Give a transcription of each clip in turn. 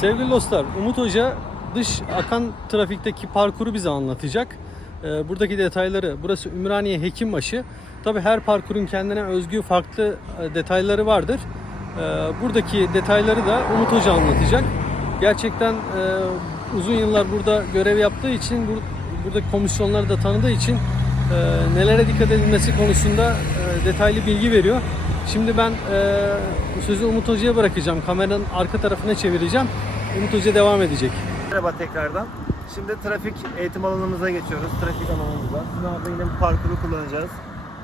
Sevgili dostlar, Umut Hoca dış akan trafikteki parkuru bize anlatacak. Ee, Buradaki detayları, burası Ümraniye Hekimbaşı. Tabi her parkurun kendine özgü farklı e, detayları vardır. Ee, Buradaki detayları da Umut Hoca anlatacak. Gerçekten e, uzun yıllar burada görev yaptığı için, bur- buradaki komisyonları da tanıdığı için e, nelere dikkat edilmesi konusunda detaylı bilgi veriyor. Şimdi ben e, sözü Umut Hoca'ya bırakacağım. Kameranın arka tarafına çevireceğim. Umut Hoca devam edecek. Merhaba tekrardan. Şimdi trafik eğitim alanımıza geçiyoruz. Trafik alanımıza. Sınavda yine bu parkuru kullanacağız.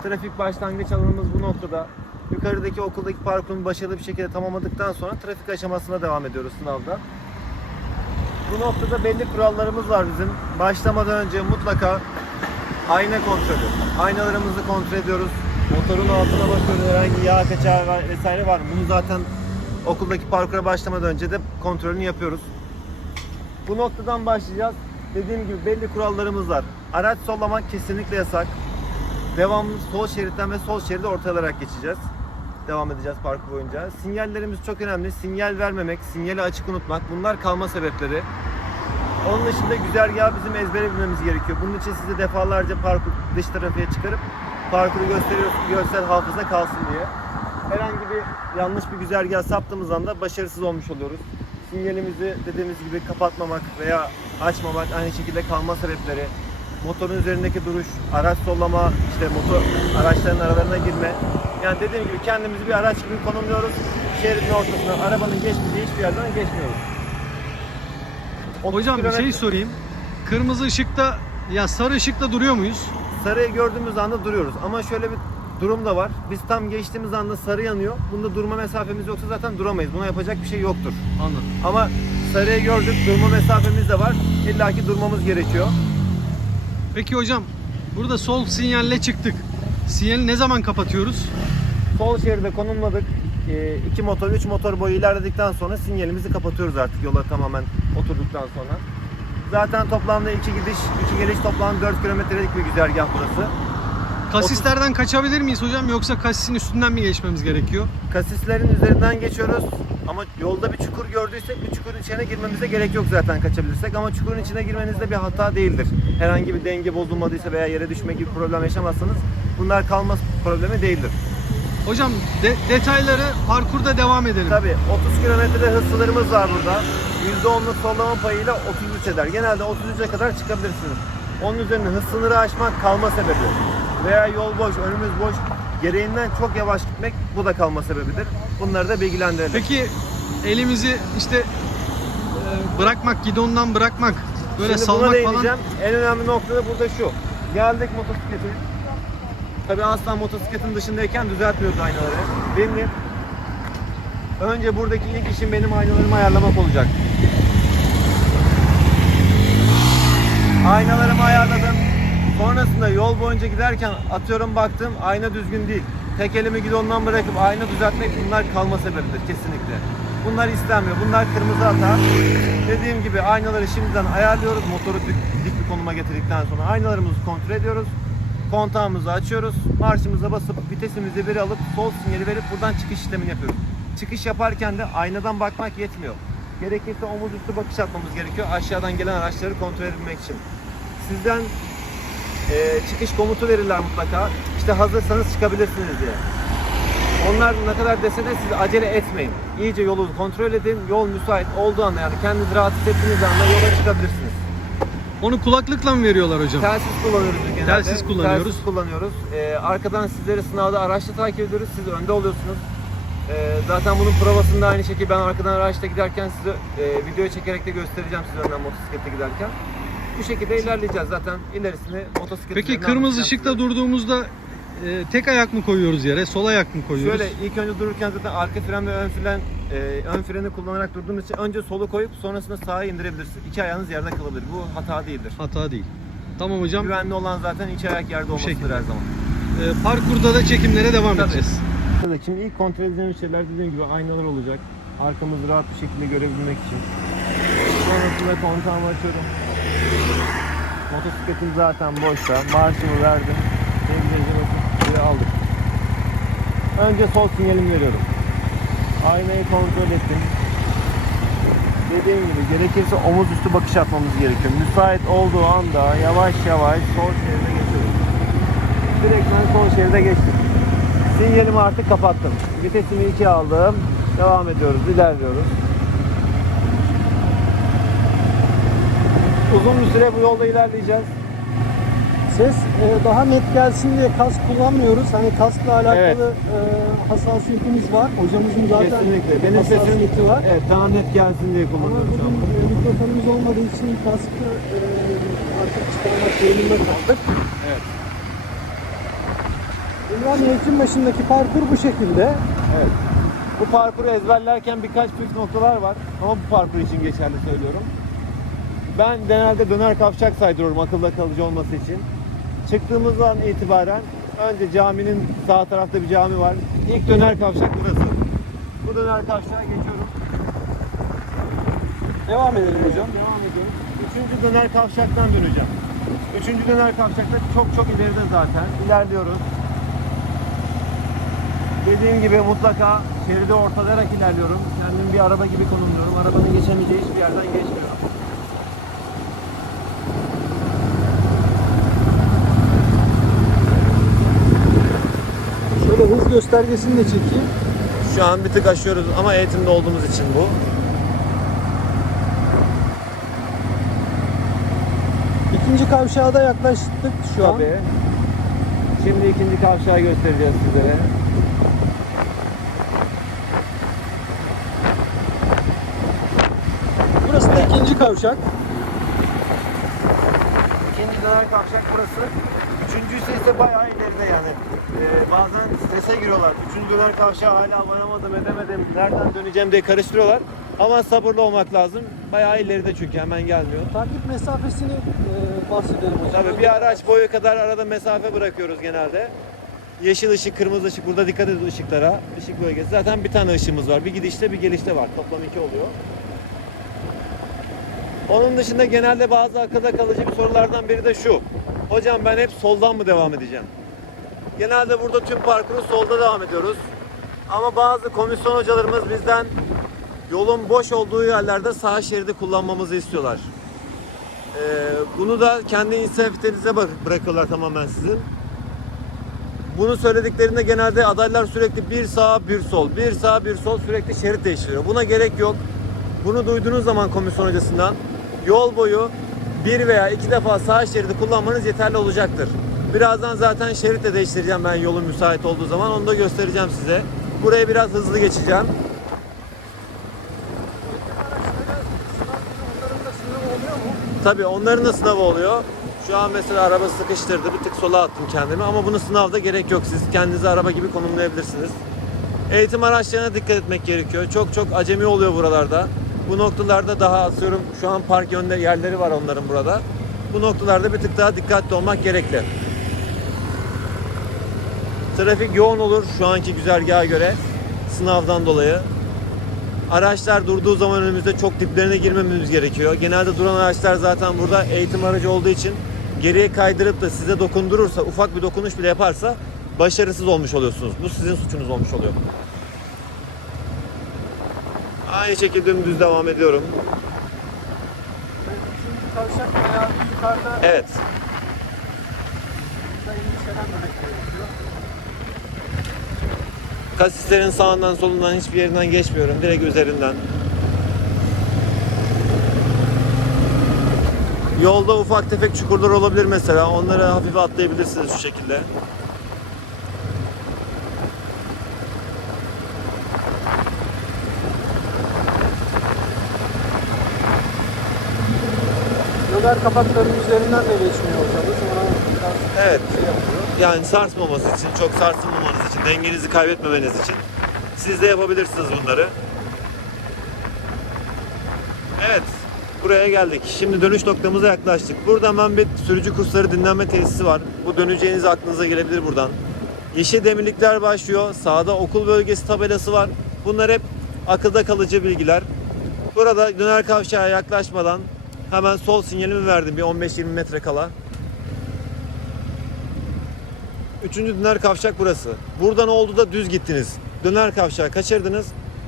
Trafik başlangıç alanımız bu noktada. Yukarıdaki okuldaki parkurunu başarılı bir şekilde tamamladıktan sonra trafik aşamasına devam ediyoruz sınavda. Bu noktada belli kurallarımız var bizim. Başlamadan önce mutlaka ayna kontrolü. Aynalarımızı kontrol ediyoruz. Motorun altına bakıyoruz. Herhangi yağ kaçağı var- vesaire var mı? Bunu zaten okuldaki parkura başlamadan önce de kontrolünü yapıyoruz. Bu noktadan başlayacağız. Dediğim gibi belli kurallarımız var. Araç sollamak kesinlikle yasak. Devamlı sol şeritten ve sol şeridi ortalayarak geçeceğiz. Devam edeceğiz parkur boyunca. Sinyallerimiz çok önemli. Sinyal vermemek, sinyali açık unutmak bunlar kalma sebepleri. Onun dışında güzergahı bizim ezbere bilmemiz gerekiyor. Bunun için size defalarca parkur dış trafiğe çıkarıp parkuru gösteriyoruz ki görsel hafıza kalsın diye. Herhangi bir yanlış bir güzergah saptığımız anda başarısız olmuş oluyoruz. Sinyalimizi dediğimiz gibi kapatmamak veya açmamak aynı şekilde kalma sebepleri. Motorun üzerindeki duruş, araç sollama, işte motor araçların aralarına girme. Yani dediğim gibi kendimizi bir araç gibi konumluyoruz. Şeridin ortasına arabanın geçmediği hiçbir yerden geçmiyoruz. 30 Hocam bir şey sorayım. Kırmızı ışıkta ya sarı ışıkta duruyor muyuz? Sarıyı gördüğümüz anda duruyoruz. Ama şöyle bir durum da var. Biz tam geçtiğimiz anda sarı yanıyor. Bunda durma mesafemiz yoksa zaten duramayız. Buna yapacak bir şey yoktur. Anladım. Ama sarıyı gördük, durma mesafemiz de var. İlla ki durmamız gerekiyor. Peki hocam burada sol sinyalle çıktık. Sinyali ne zaman kapatıyoruz? Sol şeride konumladık. İki motor, üç motor boyu ilerledikten sonra sinyalimizi kapatıyoruz artık yola tamamen oturduktan sonra. Zaten toplamda iki gidiş, iki geliş toplam 4 kilometrelik bir güzergah burası. Kasislerden kaçabilir miyiz hocam yoksa kasisin üstünden mi geçmemiz gerekiyor? Kasislerin üzerinden geçiyoruz ama yolda bir çukur gördüysek bu çukurun içine girmemize gerek yok zaten kaçabilirsek ama çukurun içine girmenizde bir hata değildir. Herhangi bir denge bozulmadıysa veya yere düşme gibi problem yaşamazsanız bunlar kalma problemi değildir. Hocam de- detayları parkurda devam edelim. Tabii 30 kilometrede hız sınırımız var burada. %10'luk sollama payıyla 33 eder. Genelde 33'e kadar çıkabilirsiniz. Onun üzerine hız sınırı aşmak kalma sebebi. Veya yol boş, önümüz boş. Gereğinden çok yavaş gitmek bu da kalma sebebidir. Bunları da bilgilendirelim. Peki elimizi işte e, bırakmak, gidondan bırakmak, böyle Şimdi buna salmak değineceğim. falan. En önemli nokta da burada şu. Geldik motosiklete. Tabii asla motosikletin dışındayken düzeltmiyoruz aynaları. Benim önce buradaki ilk işim benim aynalarımı ayarlamak olacak. Aynalarımı ayarladım. Sonrasında yol boyunca giderken atıyorum baktım ayna düzgün değil. Tek elimi gidondan bırakıp ayna düzeltmek bunlar kalma sebebidir kesinlikle. Bunlar istenmiyor. Bunlar kırmızı hata. Dediğim gibi aynaları şimdiden ayarlıyoruz. Motoru dik, dik bir konuma getirdikten sonra aynalarımızı kontrol ediyoruz. Kontağımızı açıyoruz. Marşımıza basıp vitesimizi bir alıp sol sinyali verip buradan çıkış işlemini yapıyoruz. Çıkış yaparken de aynadan bakmak yetmiyor. Gerekirse omuz üstü bakış atmamız gerekiyor. Aşağıdan gelen araçları kontrol edebilmek için. Sizden e, çıkış komutu verirler mutlaka. İşte hazırsanız çıkabilirsiniz diye. Onlar ne kadar dese de siz acele etmeyin. İyice yolu kontrol edin. Yol müsait olduğu anda yani kendinizi rahat hissettiğiniz anda yola çıkabilirsiniz. Onu kulaklıkla mı veriyorlar hocam? Telsiz kullanıyoruz genelde. Telsiz kullanıyoruz. Telsiz kullanıyoruz. Ee, arkadan sizleri sınavda araçla takip ediyoruz. Siz önde oluyorsunuz. Ee, zaten bunun provasında aynı şekilde ben arkadan araçta giderken size e, videoya çekerek de göstereceğim size önden motosiklette giderken. Bu şekilde ilerleyeceğiz zaten ilerisini motosiklet Peki üzerinden kırmızı anlatacağım ışıkta size. durduğumuzda e, tek ayak mı koyuyoruz yere, sol ayak mı koyuyoruz? Şöyle ilk önce dururken zaten arka fren ve ön fren e, ön freni kullanarak durduğumuz için önce solu koyup sonrasında sağa indirebilirsiniz. İki ayağınız yerde kalabilir. Bu hata değildir. Hata değil. Tamam hocam. Güvenli olan zaten iki ayak yerde olmasıdır şekilde. her zaman. E, parkurda da çekimlere devam Tabii. edeceğiz. Burada Şimdi ilk kontrol edeceğimiz şeyler dediğim gibi aynalar olacak. Arkamızı rahat bir şekilde görebilmek için. Sonrasında kontağımı açıyorum. Motosikletim zaten boşta. Marşımı verdim. Buraya aldık. Önce sol sinyalimi veriyorum. Aynayı kontrol ettim. dediğim gibi gerekirse omuz üstü bakış atmamız gerekiyor. Müsait olduğu anda yavaş yavaş sol şeride geçiyoruz. Direkt ben sol şeride geçtim. Sinyalimi artık kapattım. Vitesimi 2 aldım. Devam ediyoruz, ilerliyoruz. Uzun bir süre bu yolda ilerleyeceğiz. Ses e, daha net gelsin diye kask kullanmıyoruz. Hani kaskla alakalı Evet. e, hassasiyetimiz var. Hocamızın zaten Kesinlikle. Benim sesim hassasiyeti var. Evet, daha net gelsin diye Ama kullanıyorum şu an. bugün e, mikrofonumuz olmadığı için kaskı e, artık çıkarmak durumunda kaldık. Evet. Ümraniye Hekim başındaki parkur bu şekilde. Evet. Bu parkuru ezberlerken birkaç püf noktalar var ama bu parkur için geçerli söylüyorum. Ben genelde döner kavşak saydırıyorum akılda kalıcı olması için. Çıktığımız an itibaren önce caminin sağ tarafta bir cami var. İlk döner kavşak burası. Bu döner kavşağa geçiyorum. Devam edelim hocam. Devam ediyoruz. Üçüncü döner kavşaktan döneceğim. Üçüncü döner kavşakta çok çok ileride zaten. İlerliyoruz. Dediğim gibi mutlaka şeridi ortalayarak ilerliyorum. Kendimi bir araba gibi konumluyorum. Arabanın geçemeyeceği hiçbir yerden geçmiyorum. Şöyle hız göstergesini de çekeyim. Şu an bir tık aşıyoruz ama eğitimde olduğumuz için bu. İkinci kavşağa da yaklaştık şu an. Tabii. Şimdi ikinci kavşağı göstereceğiz sizlere. Burası da ikinci kavşak. İkinci döner kavşak burası. Üçüncüsü ise bayağı ileride yani. Ee, bazen strese giriyorlar. Üçüncü döner kavşağı hala varamadım edemedim. Nereden döneceğim diye karıştırıyorlar. Ama sabırlı olmak lazım. Bayağı ileride çünkü hemen gelmiyor. Takip mesafesini e, bahsedelim hocam. Tabii bir araç boyu kadar arada mesafe bırakıyoruz genelde. Yeşil ışık, kırmızı ışık. Burada dikkat edin ışıklara. Işık bölgesi. Zaten bir tane ışığımız var. Bir gidişte bir gelişte var. Toplam iki oluyor. Onun dışında genelde bazı akılda kalıcı bir sorulardan biri de şu. Hocam ben hep soldan mı devam edeceğim? Genelde burada tüm parkuru solda devam ediyoruz. Ama bazı komisyon hocalarımız bizden yolun boş olduğu yerlerde sağ şeridi kullanmamızı istiyorlar. Ee, bunu da kendi inisiyatifinize bırak- bırakıyorlar tamamen sizin. Bunu söylediklerinde genelde adaylar sürekli bir sağ bir sol, bir sağ bir sol sürekli şerit değiştiriyor. Buna gerek yok. Bunu duyduğunuz zaman komisyon hocasından yol boyu bir veya iki defa sağ şeridi kullanmanız yeterli olacaktır. Birazdan zaten şerit de değiştireceğim ben yolun müsait olduğu zaman. Onu da göstereceğim size. Buraya biraz hızlı geçeceğim. Tabii onların da sınavı oluyor. Şu an mesela araba sıkıştırdı. Bir tık sola attım kendimi ama bunu sınavda gerek yok. Siz kendinizi araba gibi konumlayabilirsiniz. Eğitim araçlarına dikkat etmek gerekiyor. Çok çok acemi oluyor buralarda. Bu noktalarda daha atıyorum şu an park yönde yerleri var onların burada. Bu noktalarda bir tık daha dikkatli olmak gerekli. Trafik yoğun olur şu anki güzergaha göre sınavdan dolayı. Araçlar durduğu zaman önümüzde çok diplerine girmememiz gerekiyor. Genelde duran araçlar zaten burada eğitim aracı olduğu için geriye kaydırıp da size dokundurursa, ufak bir dokunuş bile yaparsa başarısız olmuş oluyorsunuz. Bu sizin suçunuz olmuş oluyor. Aynı şekilde düz devam ediyorum. Üçüncü kavşak bayağı yukarıda Evet. Kasislerin sağından solundan hiçbir yerinden geçmiyorum. Direkt üzerinden. Yolda ufak tefek çukurlar olabilir mesela. Onları hafife atlayabilirsiniz şu şekilde. Döner kapaklarının üzerinden de geçmiyor biraz Evet. şey yapıyor. Yani sarsmaması için, çok sarsılmamanız için, dengenizi kaybetmemeniz için siz de yapabilirsiniz bunları. Evet, buraya geldik. Şimdi dönüş noktamıza yaklaştık. Burada hemen bir sürücü kursları dinlenme tesisi var. Bu döneceğiniz aklınıza gelebilir buradan. Yeşil demirlikler başlıyor. Sağda okul bölgesi tabelası var. Bunlar hep akılda kalıcı bilgiler. Burada döner kavşağa yaklaşmadan hemen sol sinyalimi verdim bir 15-20 metre kala. Üçüncü döner kavşak burası. Buradan oldu da düz gittiniz. Döner kavşağı kaçırdınız.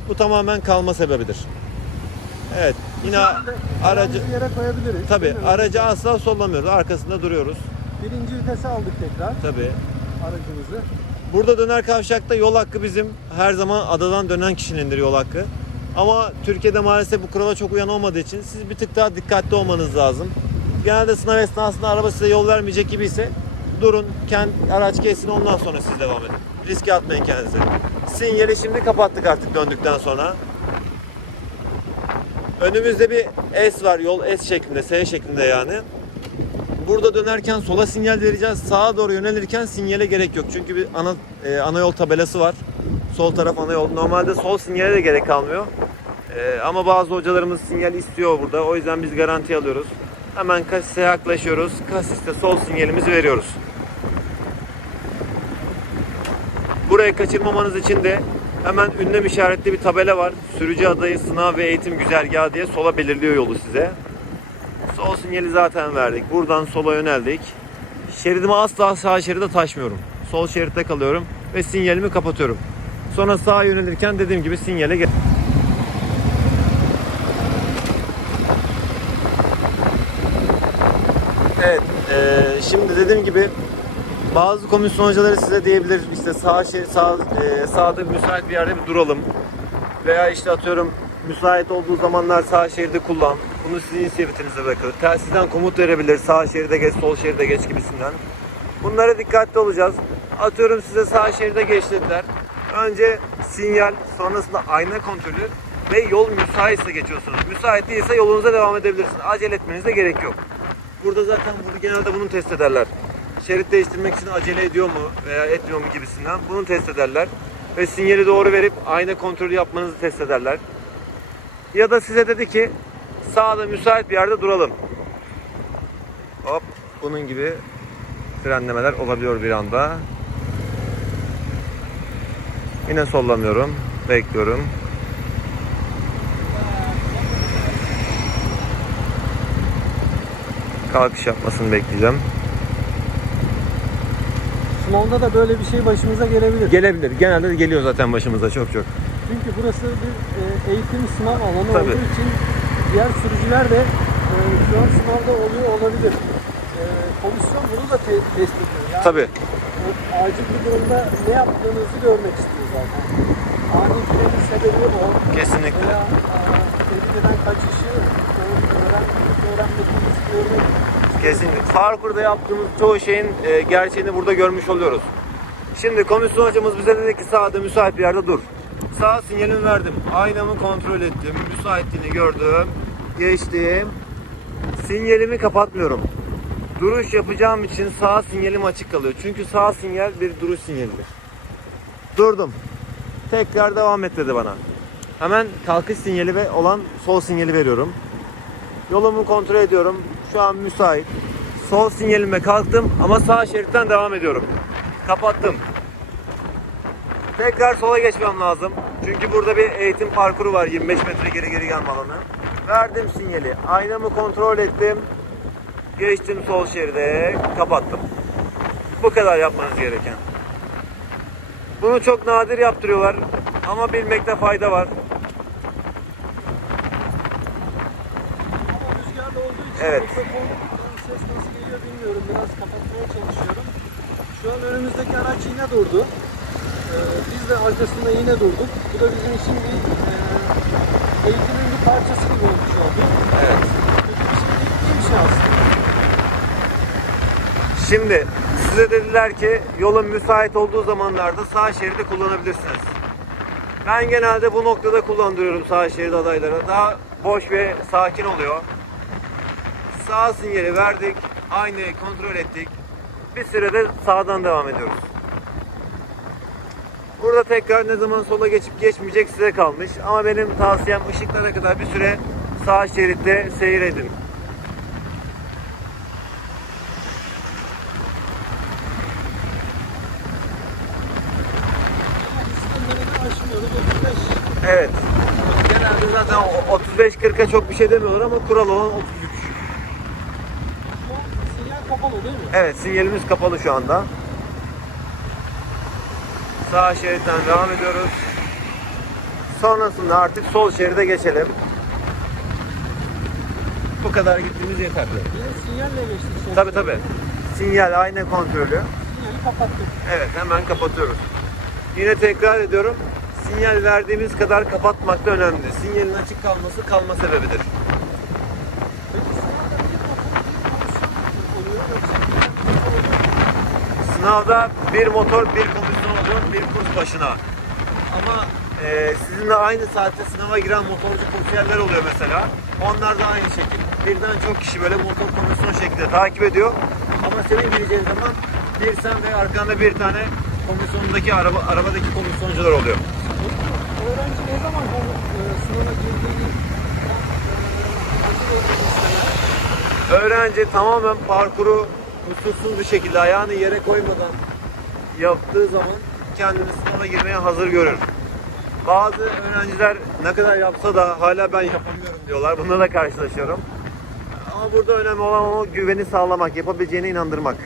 Bu tamamen kalma sebebidir. Evet. Yine aracı yere koyabiliriz. tabi Değil mi? aracı asla sollamıyoruz. Arkasında duruyoruz. Birinci vitese aldık tekrar Tabi. aracımızı. Burada döner kavşakta yol hakkı bizim her zaman adadan dönen kişinindir yol hakkı. Ama Türkiye'de maalesef bu kurala çok uyan olmadığı için siz bir tık daha dikkatli olmanız lazım. Genelde sınav esnasında araba size yol vermeyecek gibi ise durun, kendi araç geçsin ondan sonra siz devam edin. Riske atmayın kendinizi. Sinyali şimdi kapattık artık döndükten sonra. Önümüzde bir S var, yol S şeklinde, S şeklinde yani. Burada dönerken sola sinyal vereceğiz. Sağa doğru yönelirken sinyale gerek yok. Çünkü bir ana e, ana yol tabelası var. Sol taraf ana yol. Normalde sol sinyale de gerek kalmıyor. E, ama bazı hocalarımız sinyal istiyor burada. O yüzden biz garanti alıyoruz. Hemen kasise yaklaşıyoruz. Kasiste sol sinyalimizi veriyoruz. Burayı kaçırmamanız için de hemen ünlem işaretli bir tabela var. Sürücü adayı sınav ve eğitim güzergahı diye sola belirliyor yolu size. Sol sinyali zaten verdik. Buradan sola yöneldik. Şeridimi asla sağ şeride taşmıyorum. Sol şeritte kalıyorum ve sinyalimi kapatıyorum. Sonra sağa yönelirken dediğim gibi sinyale gel. Evet, eee, şimdi dediğim gibi bazı komisyon hocaları size diyebilir işte sağ şey sağ eee, sağda müsait bir yerde bir duralım veya işte atıyorum müsait olduğu zamanlar sağ şeridi kullan. Bunu sizin inisiyatifinize bırakır. Telsizden komut verebilir. Sağ şeride geç, sol şeride geç gibisinden. Bunlara dikkatli olacağız. Atıyorum size sağ şeride geç dediler. Önce sinyal, sonrasında ayna kontrolü ve yol müsaitse geçiyorsunuz. Müsait değilse yolunuza devam edebilirsiniz. Acele etmenize gerek yok. Burada zaten bunu genelde bunu test ederler. Şerit değiştirmek için acele ediyor mu veya etmiyor mu gibisinden bunu test ederler. Ve sinyali doğru verip ayna kontrolü yapmanızı test ederler. Ya da size dedi ki sağda müsait bir yerde duralım. Hop bunun gibi frenlemeler olabiliyor bir anda. Yine sollamıyorum. Bekliyorum. Kalkış yapmasını bekleyeceğim. Sınavda da böyle bir şey başımıza gelebilir. Gelebilir. Genelde de geliyor zaten başımıza çok çok. Çünkü burası bir e, eğitim sınav alanı Tabii. olduğu için diğer sürücüler de e, şu an sınavda oluyor olabilir. E, komisyon bunu da te- test ediyor. Yani Tabii. o acil bir durumda ne yaptığınızı görmek istiyor zaten. Ani frenin sebebi o. Kesinlikle. Veya e, tehlikeden kaçışı Kesinlikle. Parkurda yaptığımız çoğu şeyin e, gerçeğini burada görmüş oluyoruz. Şimdi komisyon hocamız bize dedi ki sağda müsait bir yerde dur. Sağ sinyalimi verdim. Aynamı kontrol ettim. Müsaitliğini gördüm. Geçtim. Sinyalimi kapatmıyorum. Duruş yapacağım için sağ sinyalim açık kalıyor. Çünkü sağ sinyal bir duruş sinyalidir. Durdum. Tekrar devam et dedi bana. Hemen kalkış sinyali ve olan sol sinyali veriyorum. Yolumu kontrol ediyorum. Şu an müsait. Sol sinyalime kalktım ama sağ şeritten devam ediyorum. Kapattım. Tekrar sola geçmem lazım. Çünkü burada bir eğitim parkuru var. 25 metre geri geri gelme alanı. Verdim sinyali. Aynamı kontrol ettim. Geçtim sol şeride. Kapattım. Bu kadar yapmanız gereken. Bunu çok nadir yaptırıyorlar. Ama bilmekte fayda var. Ama rüzgarlı olduğu için Evet. ses nasıl geliyor bilmiyorum. Biraz kapatmaya çalışıyorum. Şu an önümüzdeki araç yine durdu. Ee, biz de arkasında yine durduk. Bu da bizim için bir e, eğitimin bir parçası gibi olmuş oldu. Evet. Şey değil, iyi bir şey aslında. Şimdi size dediler ki yolun müsait olduğu zamanlarda sağ şeridi kullanabilirsiniz. Ben genelde bu noktada kullandırıyorum sağ şerit adaylara. Daha boş ve sakin oluyor. Sağ sinyali verdik. Aynayı kontrol ettik. Bir sürede sağdan devam ediyoruz. Burada tekrar ne zaman sola geçip geçmeyecek size kalmış. Ama benim tavsiyem ışıklara kadar bir süre sağ şeritte aşmıyoruz. 35. Evet. Genelde zaten o 35-40'a çok bir şey demiyorlar ama kural olan 33. Şu an sinyal kapalı değil mi? Evet sinyalimiz kapalı şu anda. Sağ şeritten devam ediyoruz. Sonrasında artık sol şeride geçelim. Bu kadar gittiğimiz yeterli. Yine sinyalle geçtik. Tabi tabi. Sinyal ayna kontrolü. Sinyali kapattık. Evet hemen kapatıyoruz. Yine tekrar ediyorum. Sinyal verdiğimiz kadar kapatmak da önemli. Sinyalin açık kalması kalma sebebidir. Peki sınavda bir motor oluyor yoksa Sınavda bir motor, bir komisyon oluyor, bir kurs başına. Ama e, sizinle aynı saatte sınava giren motorcu kursiyerler oluyor mesela. Onlar da aynı şekilde. Birden çok kişi böyle motor komisyon şeklinde takip ediyor. Ama senin gireceğin zaman bir sen ve arkanda bir tane komisyondaki araba, arabadaki komisyoncular oluyor. öğrenci ne zaman e, sınava girdiğini Öğrenci tamamen parkuru kusursuz bir şekilde ayağını yere koymadan yaptığı zaman kendini sınava girmeye hazır görür. Bazı öğrenciler ne kadar yapsa da hala ben yapamıyorum diyorlar. Bununla da karşılaşıyorum. Ama burada önemli olan o güveni sağlamak, yapabileceğine inandırmak.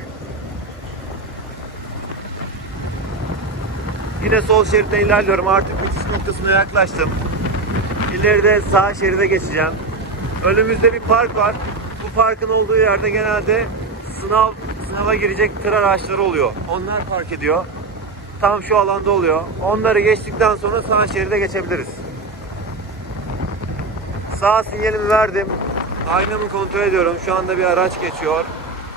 Yine sol şeritte ilerliyorum. Artık bitiş noktasına yaklaştım. İleride sağ şeride geçeceğim. Önümüzde bir park var. Bu parkın olduğu yerde genelde sınav sınava girecek tır araçları oluyor. Onlar park ediyor. Tam şu alanda oluyor. Onları geçtikten sonra sağ şeride geçebiliriz. Sağ sinyalimi verdim. Aynamı kontrol ediyorum. Şu anda bir araç geçiyor.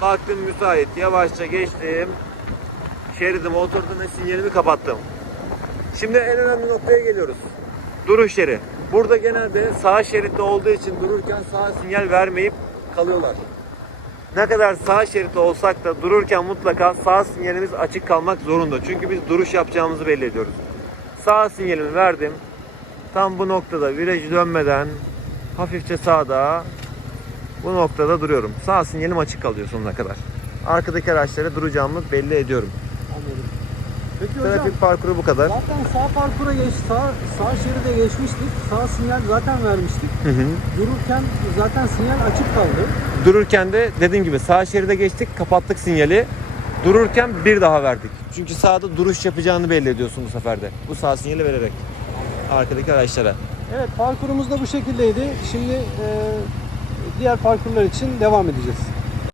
Baktım müsait. Yavaşça geçtim. Şeridime oturdum ve sinyalimi kapattım. Şimdi en önemli noktaya geliyoruz. Duruş yeri. Burada genelde sağ şeritte olduğu için dururken sağ sinyal vermeyip kalıyorlar. Ne kadar sağ şeritte olsak da dururken mutlaka sağ sinyalimiz açık kalmak zorunda. Çünkü biz duruş yapacağımızı belli ediyoruz. Sağ sinyalimi verdim. Tam bu noktada virajı dönmeden hafifçe sağda bu noktada duruyorum. Sağ sinyalim açık kalıyor sonuna kadar. Arkadaki araçlara duracağımı belli ediyorum. anladım. Peki hocam Trafik parkuru bu kadar. zaten sağ parkura geç, sağ, sağ şeride geçmiştik. Sağ sinyal zaten vermiştik. Dururken zaten sinyal açık kaldı. Dururken de dediğim gibi sağ şeride geçtik, kapattık sinyali. Dururken bir daha verdik. Çünkü sağda duruş yapacağını belli ediyorsun bu sefer de. Bu sağ sinyali vererek arkadaki araçlara. Evet parkurumuz da bu şekildeydi. Şimdi e, diğer parkurlar için devam edeceğiz.